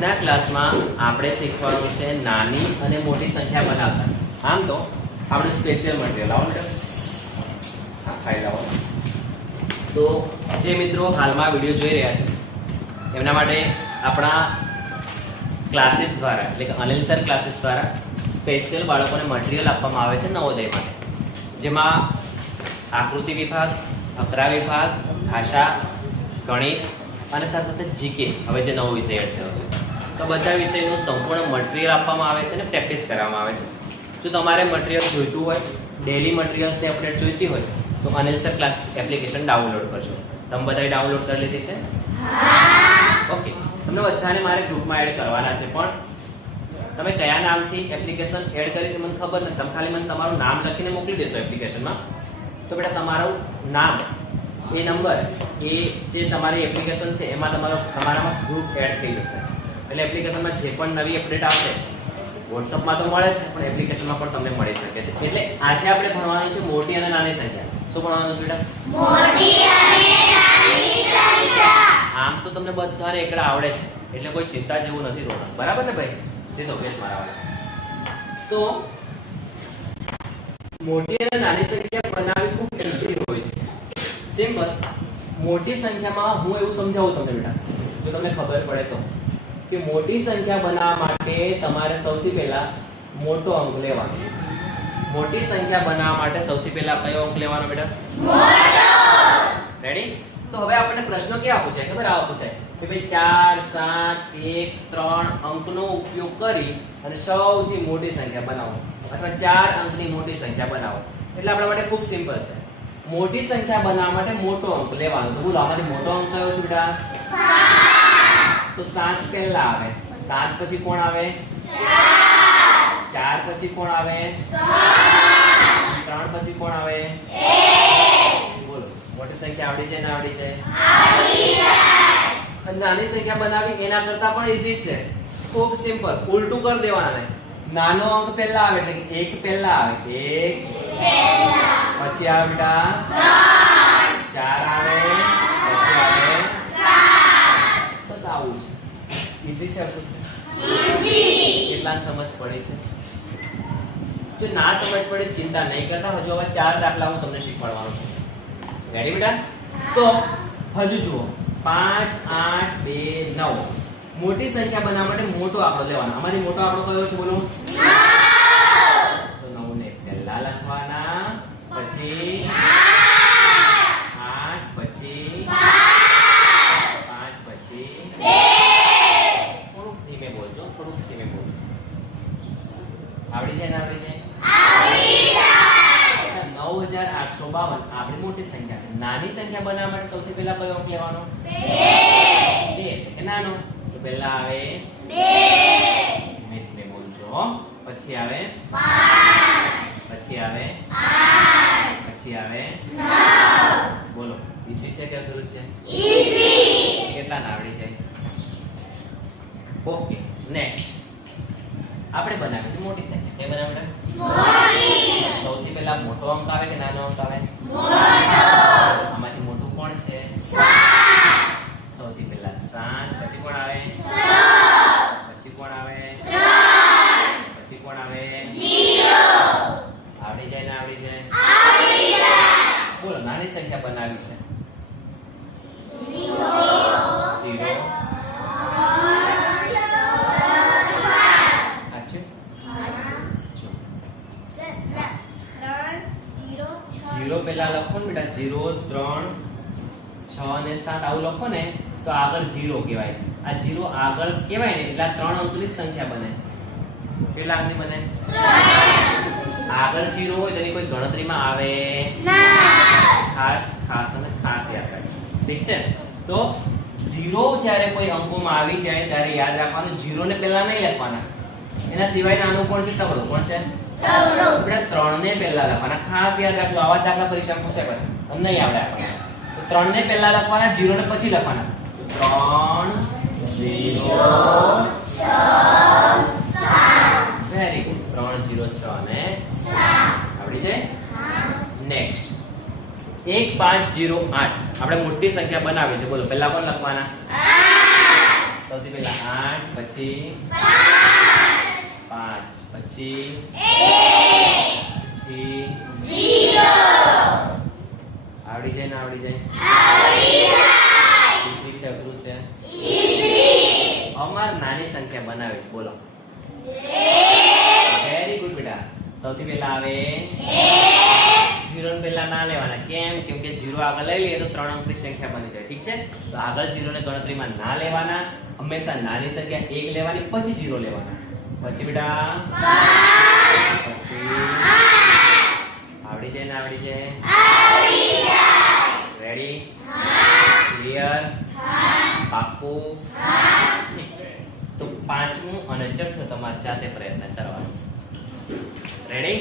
આજના ક્લાસમાં આપણે શીખવાનું છે નાની અને મોટી સંખ્યા બનાવતા. આમ તો આપણું સ્પેશિયલ મટીરીયલ આવો મેડમ આ ફાઇલ આવો. તો જે મિત્રો હાલમાં વિડીયો જોઈ રહ્યા છે એમના માટે આપણા ક્લાસીસ દ્વારા એટલે કે અનિલ સર ક્લાસીસ દ્વારા સ્પેશિયલ બાળકોને મટીરીયલ આપવામાં આવે છે નવોદય માટે, જેમાં આકૃતિ વિભાગ, અકરા વિભાગ, ભાષા, ગણિત અને સાથે સાથે જીકે હવે જે નવો વિષય એડ થયો છે તો બધા વિષયનું સંપૂર્ણ મટીરીયલ આપવામાં આવે છે અને પ્રેક્ટિસ કરવામાં આવે છે. જો તમારે મટીરીયલ જોઈતું હોય, ડેલી મટીરીયલ્સની અપડેટ જોઈતી હોય તો Anil sir classes application download કરજો. તમે બધાએ ડાઉનલોડ કરી લીધી છે? ઓકે, તમને બધાને મારે ગ્રુપમાં એડ કરવાના છે, પણ તમે કયા નામથી એપ્લિકેશન એડ કરી છે મને ખબર નથી. તમે ખાલી મને તમારું નામ લખીને મોકલી દેશો એપ્લિકેશનમાં, તો બેટા તમારું નામ, એ નંબર, એ જે તમારી એપ્લિકેશન છે એમાં તમારામાં ગ્રુપ એડ થઈ જશે. એટલે એપ્લિકેશનમાં જે પણ નવી અપડેટ આવશે વોટ્સઅપમાં તો મળે જ છે, પણ એપ્લિકેશનમાં પણ તમને મળી શકે છે. એટલે આજે આપણે ભણવાનું છે મોટી અને નાની સંખ્યા. શું ભણવાનું છે બેટા? મોટી અને નાની સંખ્યા. આમ તો તમને બધાને એકડા આવડે છે એટલે કોઈ ચિંતા જેવું નથી રોના, બરાબર ને ભાઈ? સીધો બેસ મારા વાળા. તો મોટી અને નાની સંખ્યા બનાવવી ખૂબ ઈઝી હોય છે. સિમ્પલ. મોટી સંખ્યામાં હું એવું સમજાવું તમને બેટા, જો તમને ખબર પડે તો, કે મોટી સંખ્યા બનાવવા માટે તમારે સૌથી પહેલા મોટો અંક લેવાનો. મોટી સંખ્યા બનાવવા માટે સૌથી પહેલા કયો અંક લેવાનો બેટા? મોટો. રેડી? તો હવે આપણને પ્રશ્ન કેવા પૂછાય ખબર? આવા પૂછાય કે ભાઈ 4 7 1 3 અંકનો ઉપયોગ કરી અને સૌથી મોટી સંખ્યા બનાવો, અથવા 4 અંકની મોટી સંખ્યા બનાવો. એટલે આપણા માટે ખૂબ સિમ્પલ છે. મોટી સંખ્યા બનાવવા માટે મોટો અંક લેવાનો. તો બોલો આમાંથી મોટો અંક કયો છે બેટા? 7. તો 7 પહેલા આવે. 7 પછી કોણ આવે? 4 પછી કોણ આવે? 3 પછી કોણ આવે? 1. બોલો મોટી સંખ્યા આવડી છે ને આવડી છે? આવડી જાય. નાની સંખ્યા બનાવી એના કરતા પણ ઈઝી છે. ખૂબ સિમ્પલ. ઉલટું કરી દેવાના. નાનો અંક પહેલા આવે એટલે કે 1 પહેલા આવે. 1 પછી આવે બેટા 4 આવે, પછી આવે 7. બસ આવું છે. ઈઝી છે આટલું? ઈઝી. કેટલા સમજ પડી છે? જો ના સમજ પડે ચિંતા નહીં કરતા. હજુ હવે 4 દાખલા હું તમને શીખવાડવાનો છું. રેડી બેટા? તો હજુ જુઓ 5 8 2 9. મોટી સંખ્યા બનાવવા માટે મોટો આંકડો લેવાનો. આમાંથી મોટો આંકડો કયો છે બોલો? 9. તો 9 ને પહેલા લખવાના, પછી 8 પછી 5 પછી 2. થોડુંક ધીમે બોલજો, થોડુંક ધીમે બોલજો. આવડી જાય ને આવડી જાય? આવડી જાય. 9852 આપણી મોટી સંખ્યા છે. નાની સંખ્યા બનાવવા માટે સૌથી પહેલા કયો અંક લેવાનો? 2. કે નાનો? તો પહેલા આવે 2. ધીમે બોલજો. પછી આવે 5. પછી આવે 8. પછી આવે 9. બોલો ઈઝી છે કે અઘરું છે? ઈઝી. કેટલા આવડી જાય? ઓકે, નેક્સ્ટ આપણે બનાવી છે મોટી સંખ્યા. કે બનાવે? મોટી. સૌથી પહેલા મોટો અંક આવે કે નાનો અંક આવે? મોટો. આમાંથી મોટું કોણ છે? 7. સૌથી પહેલા 7. પછી કોણ આવે? 6. પછી કોણ આવે? 3. પછી કોણ આવે? 0. આવડી જાય ને આવડી જાય? આવડી જાય. બોલો નાની સંખ્યા બનાવી છે. 0. 0. અચ્છા, જો 0 પહેલા લખો ને બેટા. 0 3 6 અને 7 આવું લખો ને તો આગળ 0 કહેવાય. આ 0 આગળ કહેવાય ને એટલે આ 3 અંકની જ સંખ્યા બને. કેટલા અંકની બને? 3. આગળ 0 હોય તો એની કોઈ ગણતરીમાં આવે ના. ખાસ અને ખાસ યાદ રાખજો. ઠીક છે? તો 0 જ્યારે કોઈ અંકોમાં આવી જાય ત્યારે યાદ રાખવાનું 0 ને પહેલા નહીં લખવાના. એના સિવાય નાનું કોણ છે? તગડો. કોણ છે? તગડો. આપણે 3 ને પહેલા લખવાના. ખાસ યાદ રાખજો. આવા દાખલા પરીક્ષામાં પૂછાય પછી તમને નહીં આવડે આપણને. તો 3 ને પહેલા લખવાના, 0 ને પછી લખવાના. 3 0 6 વેરી ગુડ. 3 0 6 અને 7 આવડી જાય? નેક્સ્ટ 1 5 0 8 આપણે મોટી સંખ્યા બનાવી છે. બોલો પહેલા કોણ લખવાના? સૌથી પહેલા 8 પછી 5 પછી 0 આવડી જાય ને આવડી જાય ઈઝી છે અઘરું છે અમાર નાની સંખ્યા બનાવીશ બોલો વેરી ગુડ બેટા સૌથી પહેલા આવે 0 ને પહેલા ના લેવાના કેમ કેમ કે 0 આગળ લઈ લઈએ તો 3 અંકની સંખ્યા બની જાય ઠીક છે તો આગળ 0 ને ગણતરીમાં ના લેવાના હંમેશા નાની સંખ્યા 1 લેવાની પછી 0 લેવાના પછી બેટા 5 પછી આવડી જાય ને આવડી જાય રેડી ક્લિયર પાક્કું ઠીક છે તો પાંચમું અને છઠ્ઠું તમારે જાતે પ્રયત્ન કરવાનો રેડી